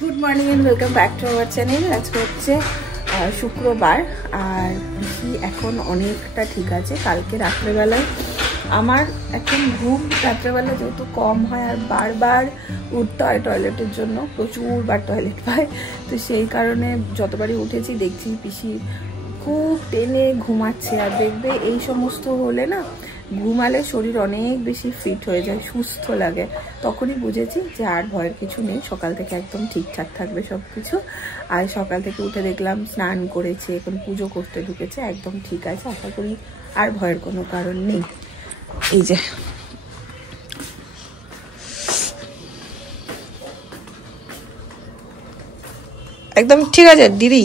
Good morning and welcome back to our channel. আজকে হচ্ছে শুক্রবার আর পিসি এখন অনেকটা ঠিক আছে। কালকে রাত্রেবেলায় আমার এখন ঘুম রাত্রেবেলা যেহেতু কম হয় আর বারবার উঠতে হয় টয়লেটের জন্য, প্রচুরবার টয়লেট পায়, তো সেই কারণে যতবারই উঠেছি দেখছি পিসি খুব টেনে ঘুমাচ্ছে। আর দেখবে এই সমস্ত হলে না ঘুমালে শরীর অনেক বেশি ফিট হয়ে যায়, সুস্থ লাগে। তখনই বুঝেছি যে আর ভয়ের কিছু নেই, সকাল থেকে একদম ঠিকঠাক থাকবে সব কিছু। আর সকাল থেকে উঠে দেখলাম স্নান করেছে, এখন পুজো করতে ঢুকেছে, একদম ঠিক আছে। আশা করি আর ভয়ের কোনো কারণ নেই। এই যে একদম ঠিক আছে দিদি,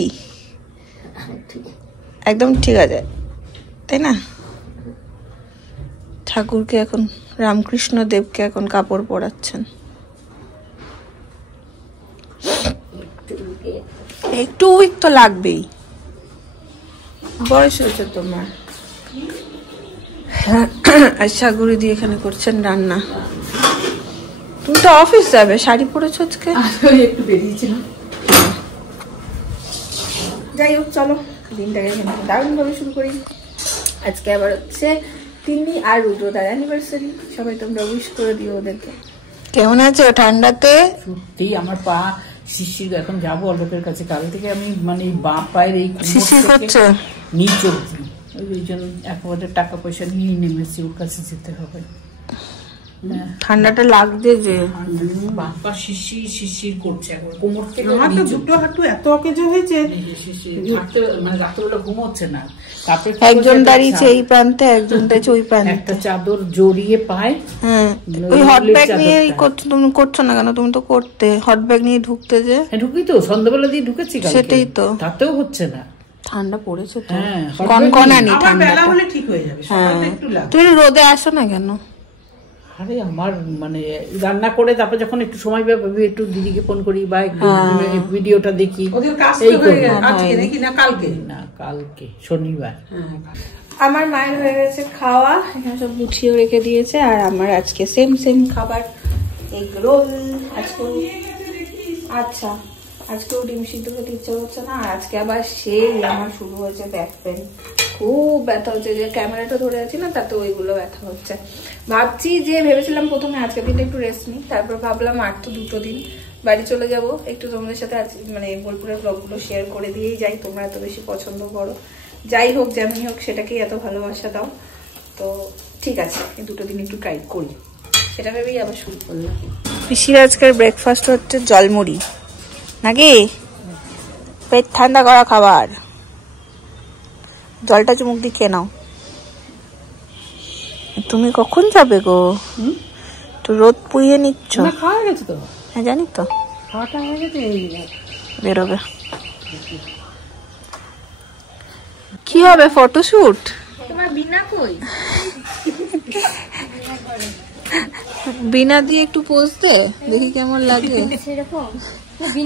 একদম ঠিক আছে, তাই না? ঠাকুরকে এখন রামকৃষ্ণ দেবকে এখন কাপড় পরাচ্ছেন। একটু উইক তো লাগবেই, বয়স হয়েছে তোমার। আর সাগরি দিয়ে এখানে করছেন রান্না। তুমি তো অফিস যাবে, শাড়ি পরেছো আজকে? একটু বেরিয়েছিলাম। যাই হোক, চলো দিনটাকে দারুণ ভাবে শুরু করি। আজকে আবার হচ্ছে তিনি আর রুদ্রদার অ্যানিভার্সারি, সবাই তোমরা উইশ করে দিও ওদেরকে। কেমন আছো ঠান্ডাতে? সত্যি আমার পা শিশির, এখন যাবো অল্পের কাছে। কাল থেকে আমি মানে বাঁ পায়ের এই নিচ অব্দি, ওই জন্য একেবারে টাকা পয়সা নিয়ে নেমেছি, ওর কাছে যেতে হবে। ঠান্ডাটা লাগছে যে বাঁ পা শিশির শিশির করছে, কোমর থেকে দুটো হাঁটু এত অকেজ হয়েছে, মানে রাত্রেবেলা ঘুমোচ্ছে না। একজন দাঁড়িয়েছে এই প্রান্তে, একজন দাঁড়িয়েছে ওই প্রান্তে, একটা চাদর জড়িয়ে পায়। হ্যাঁ, ওই হট ব্যাগ নিয়ে তুমি করছো না কেন? তুমি তো করতে হট ব্যাগ নিয়ে ঢুকতে যে। ঢুকি তো, সন্ধ্যাবেলা দিয়ে ঢুকেছি, সেটাই তো, তাতেও হচ্ছে না। ঠান্ডা পড়েছে তো, হ্যাঁ, কনকনানি ঠান্ডা হলে ঠিক হয়ে যাবে। তুমি রোদে আসো না কেন? আরে আমার মানে রান্না করে তারপর যখন একটু সময় পাবি একটু দিদিকে ফোন করি বা একটু ভিডিওটা দেখি। কালকে শনিবার। আমার মায়ের হয়ে গেছে খাওয়া, এখানে সব গুছিয়ে রেখে দিয়েছে। আর আমার আজকে সেম খাবার, এগ রোল। আচ্ছা, আজকেও ডিম সিদ্ধ খেতে ইচ্ছা হচ্ছে না। আর আজকে আবার সেই আমার শুরু হয়েছে ব্যাক পেন, খুব ব্যথা হচ্ছে। যে ক্যামেরাটা ধরে আছি না, তাতে ওইগুলো ব্যথা হচ্ছে। ভাবছি যে ভেবেছিলাম প্রথমে আজকে দিনটা একটু রেস্ট নিই, তারপর ভাবলাম আর তো 2 দিন বাড়ি চলে যাব, একটু তোমাদের সাথে মানে বোলপুরের ব্লগগুলো শেয়ার করে দিয়েই যাই। তোমরা এত বেশি পছন্দ করো, যাই হোক যেমনই হোক সেটাকেই এত ভালোবাসা দাও, তো ঠিক আছে এই 2 দিন একটু ট্রাই করি, সেটা ভেবেই আবার শুরু করলাম। পিসির আজকের ব্রেকফাস্ট হচ্ছে জলমুড়ি, নাকি পেট ঠান্ডা করা খাবার। জলটা চুমুক দিয়ে খেয়ে নাও। তুমি কখন যাবে গো? তো রোদ পুড়িয়ে নিচ্ছ? খাওয়া গেছে তো? হ্যাঁ জানি তো, খাওয়াটা হয়ে গেছে, বেরোবে। কি হবে ফটোশুট? তোমার বিনা কই? বিনা দিয়ে একটু পোজ দে, দেখি কেমন লাগে। সেরকম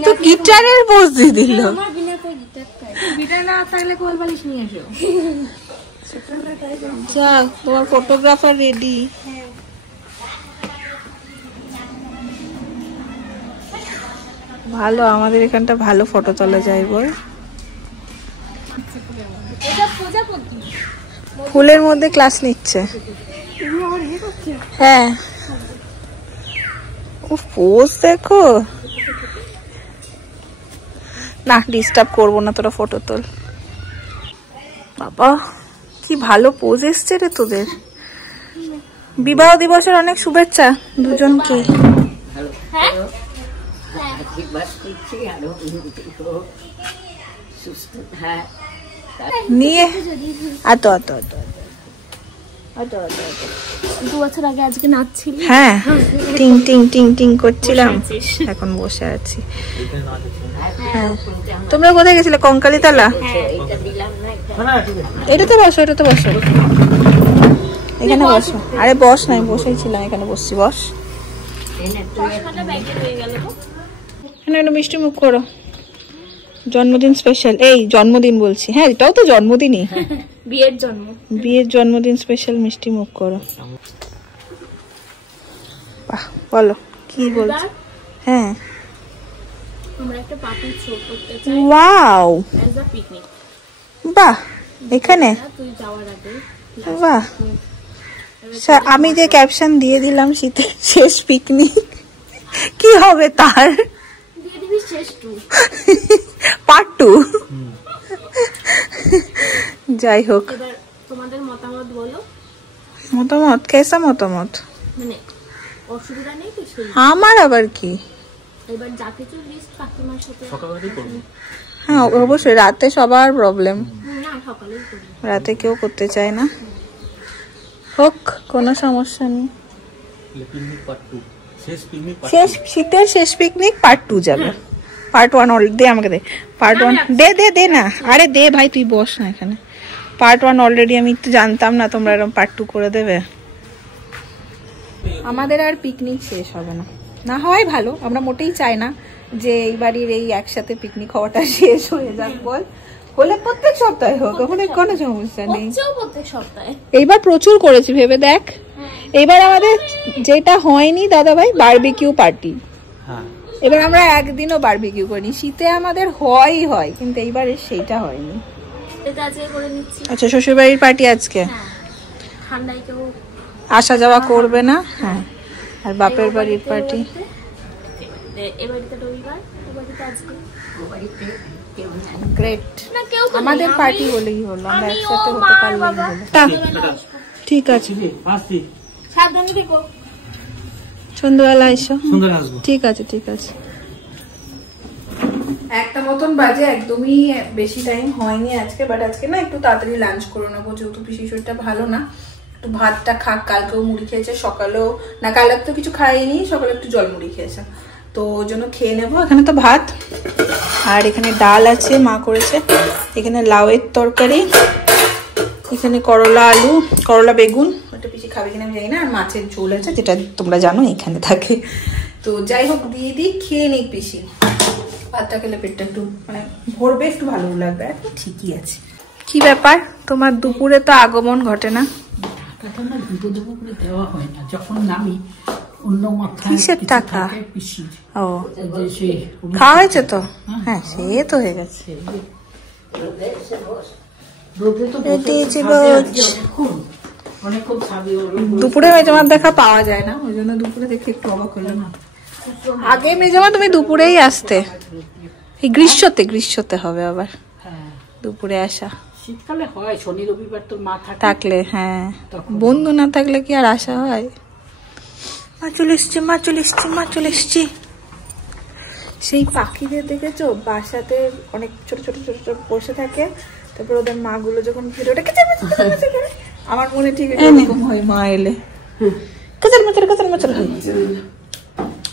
তো গিটারের পোজ দিয়ে দিল। আমার বিনা কই গিটার না থাকলে কোল বালিশ নিয়ে এসো। যাক, তোমার ফটোগ্রাফার রেডি। ভালো, আমাদের এখানটা ভালো ফটো তোলা যায় বল। ফুলের মধ্যে ক্লাস নিচ্ছে। হ্যাঁ, ও পোজ দেখো না, ডিস্টার্ব করবো না, তোরা ফটো তোল। বাবা কি ভালো পোজ এসছে রে তোদের। বিবাহ দিবসের অনেক শুভেচ্ছা দুজনকে। নিয়ে 2 বছর আগে আজকে নাচছিলি। হ্যাঁ, টিং টিং টিং টিং করছিলাম, এখন বসে আছি। হ্যাঁ, তোমরা কোথায় গেছিলে? কঙ্কালীতলা। এটাতে বসো, এটাতে বসো, এখানে বসো। আরে বস নাই, বসেই ছিলাম, এখানে বসছি, বস। এখানে একটা মিষ্টি মুখ করো, জন্মদিন স্পেশাল। এই জন্মদিন বলছি, হ্যাঁ এটাও তো জন্মদিনই। বিয়ের জন্মদিন স্পেশাল মিষ্টি মুখ করো। বাহ, বলো কি বলছো? হ্যাঁ আমরা একটা পার্টি শো করতে চাই ওয়াও, অ্যাজ আ পিকনিক। বাহ, এখানে তুই যাওয়ার আগে বাহ। আমি যে ক্যাপশন দিয়ে দিলাম শীতের শেষ পিকনিক, কি হবে তার? দিয়ে দিবি শেষ টু, পার্ট 2। যাই হোক, এবার তোমাদের মতামত বলো। মতামত কেসা মতামত? মানে অসুবিধা নেই তো সেই, আমার আবার কি? এবার যা কিছু লিস্ট কাকিমার সাথে হ্যাঁ অবশ্যই, রাতে সবার প্রবলেম, না সকালেই করি। রাতে কেউ করতে চায় না। হোক, কোনো সমস্যা নেই। শেষ শীতের শেষ পিকনিক পার্ট 2 যাবে। পার্ট 1 অলরেডি দে, আমাকে দে পার্ট 1। দে না, আরে দে ভাই, তুই বস না এখানে। পার্ট 1 অলরেডি, আমি তো জানতাম না তোমরা এরকম পার্ট 2 করে দেবে। আমাদের আর পিকনিক শেষ হবে না, না হওয়াই ভালো। আমরা মোটেই চাই না যে এই বাড়ির এই একসাথে পিকনিক হওয়াটা শেষ হয়ে যাক। বল, হলে প্রত্যেক সপ্তাহে হোক, ওখানে কোনো সমস্যা নেই। প্রত্যেক সপ্তাহে এইবার প্রচুর করেছি ভেবে দেখ। এইবার আমাদের যেটা হয়নি দাদা ভাই, বারবিকিউ পার্টি। এবার আমরা একদিনও বারবিকিউ করিনি। শীতে আমাদের হয়, কিন্তু এইবারে সেইটা হয়নি। এটা আজকে করে নিচ্ছি। আচ্ছা, শ্বশুর বাড়ির পার্টি আজকে, ঠান্ডায় কেউ আসা যাওয়া করবে না। হ্যাঁ, আর বাপের বাড়ির পার্টি এ বাড়িতে রবিবার, ও বাড়িতে আজকে। গ্রেট। না কেউ আমাদের পার্টি হলেই হলো, আমরা একসাথে হতে পারলেই হলো। ঠিক আছে, সাবধানে থেকো। সন্ধ্যাবেলা এসো। ঠিক আছে, ঠিক আছে। একটা মতন বাজে, একদমই বেশি টাইম হয়নি আজকে। বাট আজকে না একটু তাড়াতাড়ি লাঞ্চ করে নেবো, যেহেতু পিসির শরীরটা ভালো না। একটু ভাতটা খাক, কালকেও মুড়ি খেয়েছে, সকালেও না, কাল তো কিছু খাইনি, সকালে একটু জল মুড়ি খেয়েছে, তো ওই জন্য খেয়ে নেবো। এখানে তো ভাত, আর এখানে ডাল আছে, মা করেছে। এখানে লাউয়ের তরকারি, এখানে করলা আলু, করলা বেগুন, ওটা পিসি খাবে কিনা আমি জানি না। আর মাছের ঝোল আছে, যেটা তোমরা জানো এখানে থাকে। তো যাই হোক, দিয়ে দিই, খেয়ে নিই পিসি। ভাতটা খেলে পেটটা একটু মানে ভরবে, একটু ভালো লাগবে। এখন ঠিকই আছে। কি ব্যাপার, তোমার দুপুরে তো আগমন ঘটে না? টাকাটা না দুপুর করে দেওয়া হয় না, যখন নামি অন্য মাথায় কিসের টাকা? পিসির। ও, যে সেই খাওয়া হয়েছে তো? হ্যাঁ, সে তো হয়ে গেছে। দুপুরে মেজমার দেখা পাওয়া যায় না, ওই জন্য দুপুরে দেখে একটু অবাক হলো না। আগে মেজমা তুমি দুপুরেই আসতে, এই গ্রীষ্মতে হবে আবার দুপুরে আসা। শীতকালে হয়, শনি রবিবার তোর মা থাকলে। হ্যাঁ, বন্ধু না থাকলে কি আর আসা হয়? মা চলে এসছি। সেই পাখিদের দেখেছো, বাসাতে অনেক ছোট ছোট ছোট ছোট বসে থাকে, তারপর ওদের মা গুলো যখন ভিডিওটা আমার মনে ঠিক এরকম হয়, মা এলে কাচার মাচার হয়।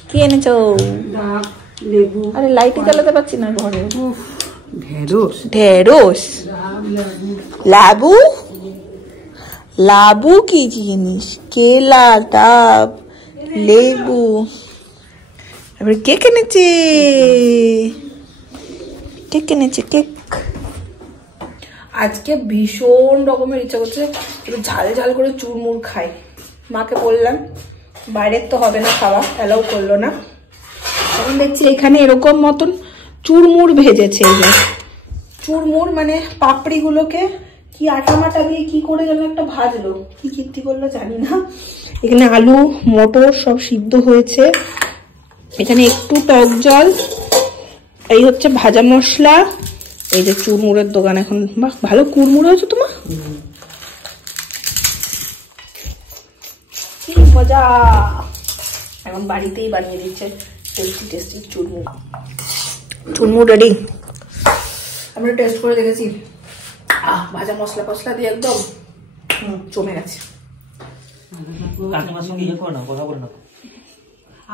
কি এনেছো? আরে লাইটই জ্বালাতে পারছি না ঘরে। ঢেঁড়স, লাবু কি জিনিস, কেলা, ডাব, লেবু। এবার কেক এনেছে, কেক। আজকে ভীষণ রকমের ইচ্ছা করছে একটু ঝাল ঝাল করে চুরমুর খাই। মাকে বললাম বাইরের তো হবে না খাওয়া, অ্যালাউ করলো না। এখন দেখছি এখানে এরকম মতন চুরমুর ভেজেছে। এই যে চুরমুর মানে পাপড়িগুলোকে কি আটা মাটা দিয়ে কি করে যেন একটা ভাজলো, কি কীর্তি করলো জানি না। এখানে আলু মটর সব সিদ্ধ হয়েছে, এখানে একটু টক জল, এই হচ্ছে ভাজা মশলা। এই যে চুরমুরের দোকান এখন, বাহ ভালো কুড়মুড় হয়েছে তোমার, কি মজা। এখন বাড়িতেই বানিয়ে দিচ্ছে টেস্টি চুরমুর রেডি। আমরা টেস্ট করে দেখেছি, ভাজা মশলা ফসলা দিয়ে একদম জমে গেছে।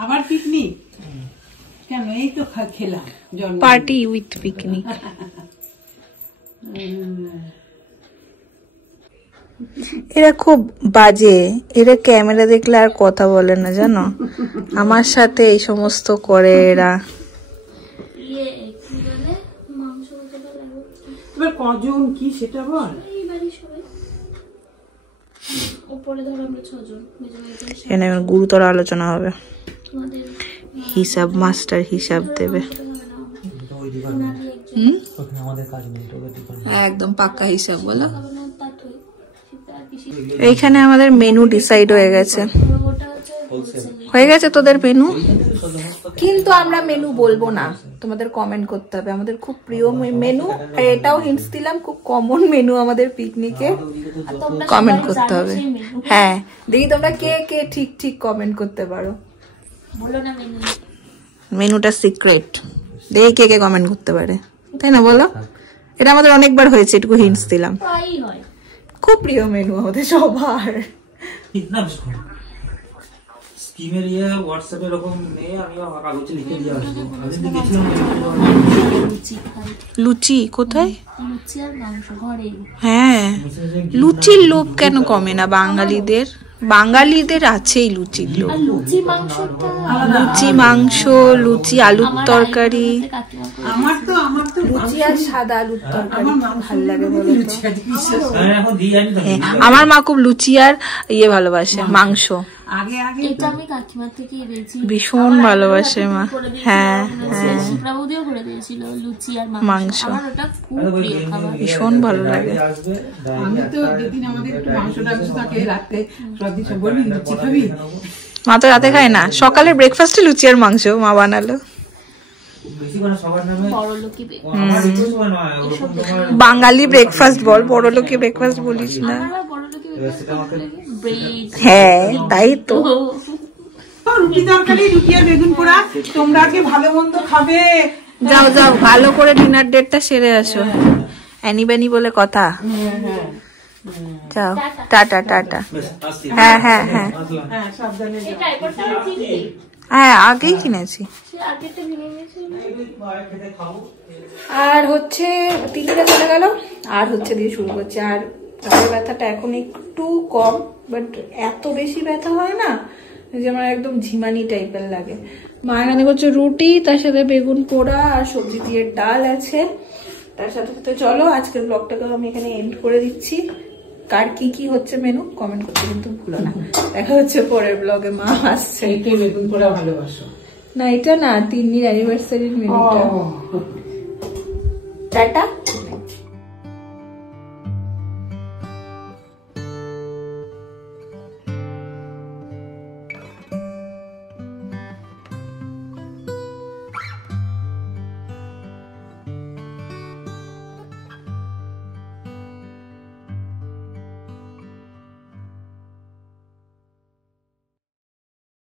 আবার পিকনিক কেন? এই তো খেলাম পার্টি উইথ পিকনিক। এরা খুব বাজে, এরা ক্যামেরা দেখলে আর কথা বলে না জানো, আমার সাথে এই সমস্ত করে এরা। এবার কজন কি সেটা বল। এখানে গুরুতর আলোচনা হবে, হিসাব মাস্টার হিসাব দেবে। একদম পাক্কা হিসাব বলো। এইখানে আমাদের মেনু ডিসাইড হয়ে গেছে। হয়ে গেছে তোদের মেনু, কিন্তু আমরা মেনু বলবো না, তোমাদের কমেন্ট করতে হবে। আমাদের খুব প্রিয় মেনু, আর এটাও হিন্টস দিলাম, খুব কমন মেনু আমাদের পিকনিকে, কমেন্ট করতে হবে। হ্যাঁ দেখি তোমরা কে কে ঠিক ঠিক কমেন্ট করতে পারো। মেনুটা সিক্রেট, দেখি কে কে কমেন্ট করতে পারে, তাই না বলো? এটা আমাদের অনেকবার হয়েছে, এটুকু হিন্টস দিলাম। খুব প্রিয় মেনু আমাদের সবার। স্কিমের ইয়ে হোয়াটসঅ্যাপে এরকম নেই, আমি কাগজে লিখে দিয়ে আসবো। লুচি কোথায়? হ্যাঁ লুচির লোভ কেন কমে না বাঙালিদের? বাঙালিদের আছেই লুচির লোভ। লুচি মাংস, লুচি আলুর তরকারি, লুচি আর সাদা আলুর তরকারি ভালো লাগে বলো তো। আমার মা খুব লুচি আর ইয়ে ভালোবাসে, মাংস ভীষণ ভালোবাসে মা। হ্যাঁ হ্যাঁ মাংস ভীষণ ভালো লাগে। মা তো রাতে খায় না, সকালে ব্রেকফাস্টে লুচি আর মাংস মা বানালো। বাঙালি ব্রেকফাস্ট বল, বড়লোকি ব্রেকফাস্ট বলিস না। হ্যাঁ তাই তো। রুটি তরকারি, রুটি আর বেগুন পোড়া, তোমরা আগে ভালো মন্দ খাবে। যাও যাও ভালো করে ডিনার ডেটটা সেরে আসো, অ্যানি ব্যানি বলে কথা। যাও টাটা টাটা। হ্যাঁ হ্যাঁ হ্যাঁ হ্যাঁ আগেই কিনেছি। আর হচ্ছে তিনটা চলে গেল, আর হচ্ছে দিয়ে শুরু করছে। আর গায়ের ব্যথাটা এখন একটু কম, বাট এত বেশি ব্যথা হয় না, যে আমার একদম ঝিমানি টাইপের লাগে। মা এখানে করছে রুটি, তার সাথে বেগুন পোড়া আর সবজি দিয়ে ডাল আছে। তার সাথে সাথে চলো আজকের ব্লগটাকে আমি এখানে এন্ড করে দিচ্ছি। কার কি কি হচ্ছে মেনু কমেন্ট করতে কিন্তু ভুলো না। দেখা হচ্ছে পরের ব্লগে। মা আসছে। বেগুন পোড়া ভালোবাসো না? এটা না, 3 অ্যানিভার্সারির মেনুটা। টাটা।